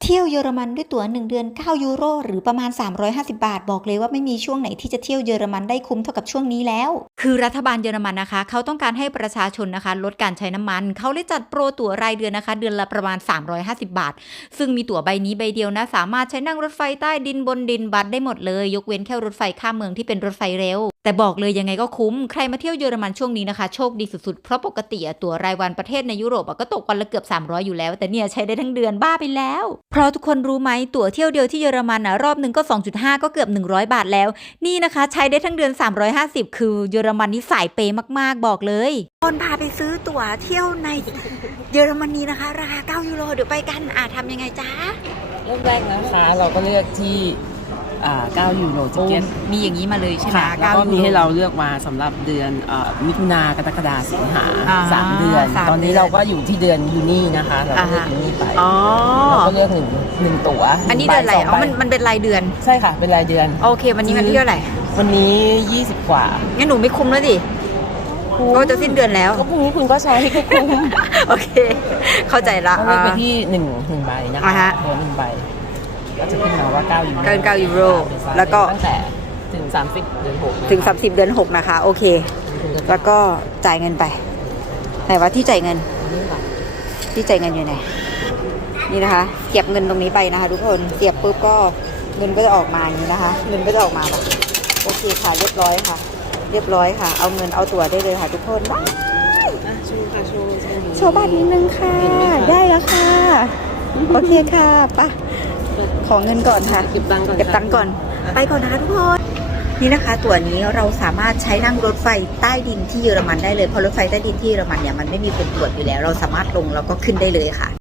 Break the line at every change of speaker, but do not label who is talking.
เที่ยวเยอรมันด้วยตั๋ว1 เดือน9 ยูโรหรือประมาณ350 บาทบอกเลยว่าไม่มีช่วงไหนที่จะเที่ยวเยอรมันได้คุ้มเท่ากับช่วงนี้แล้วคือรัฐบาลเยอรมันนะคะเขาต้องการให้ประชาชนนะคะลดการใช้น้ำมันเขาเลยจัดโปรตั๋วรายเดือนนะคะเดือนละประมาณ350 บาทซึ่งมีตั๋วใบนี้ใบเดียวนะสามารถใช้นั่งรถไฟใต้ดินบนดินบัสได้หมดเลยยกเว้นแค่รถไฟข้ามเมืองที่เป็นรถไฟเร็วแต่บอกเลยยังไงก็คุ้มใครมาเที่ยวเยอรมันช่วงนี้นะคะโชคดีสุดๆเพราะปกติตั๋วรายวันประเทศในยุโรปก็ตกวันละเกือบ300อยู่แล้วแต่เนี่ยใช้ได้ทั้งเดือนบ้าไปแล้วเพราะทุกคนรู้ไหมตั๋วเที่ยวเดียวที่เยอรมันรอบนึงก็ 2.5 ก็เกือบ100 บาทแล้วนี่นะคะใช้ได้ทั้งเดือน350คือเยอรมันนี่สายเปย์มากๆบอกเลยคนพาไปซื้อตั๋วเที่ยวในเยอรมนีนะคะราคา9 ยูโรเดี๋ยวไปกันทำยังไงจ๊ะ
เริ่มแรกนะคะเราก็เลือกที่9 ยูโรทิเก็ต
มีอย่างนี้มาเลยใช่ไหม
ค่ะแล้วก็มีให้เราเลือกมาสำหรับเดือนมิถุนากรกฎาสิงหา3 เดือนตอนนี้เราก็อยู่ที่เดือนยูนี่นะคะเราก็เลือกยูนี่ไปเราก็เลือกหนึ่งตั๋ว
อันนี้เดือนอะไรมันเป็นรายเดือน
ใช่ค่ะเป็นรายเดือน
โอเควันนี้มันที่เท่าไหร่
วันนี้20 กว่า
งั้นหนูไม่คุ้มแล้วดิก็จะสิ้นเดือนแล้ว
ก็พรุ่งนี้คุณก็ใช้ให้คุ้ม
โอเคเข้าใจละ
เลือกไปที่1 ใบนะคะตัว1 ใบก็จะขึ้นมาว่า9 ยูโร
9 ยูโรแล้วก็
ตั้งแต่ถึง30 เดือน 6
ถึง30 เดือน 6นะคะโอเคแล้วก็จ่ายเงินไปไหนว่าที่จ่ายเงินอยู่ไหนนี่นะคะเก็บเงินตรงนี้ไปนะคะทุกคนเสียบปุ๊บก็เงินก็จะออกมาอย่างนี้นะคะเงินก็จะออกมาแบบโอเคค่ะเรียบร้อยค่ะเอาเงินเอาตั๋วได้เลยค่ะทุกคนได้โชว์บัตรนิดนึงค่ะได้แล้วค่ะโอเคค่ะไปขอเงินก่อนค่ะเก็บตังค์ก่อนไปก่อนนะคะทุกคนนี่นะคะตั๋วนี้เราสามารถใช้นั่งรถไฟใต้ดินที่เยอรมันได้เลยเพราะรถไฟใต้ดินที่เยอรมันเนี่ยมันไม่มีคนตรวจอยู่แล้วเราสามารถลงแล้วก็ขึ้นได้เลยค่ะ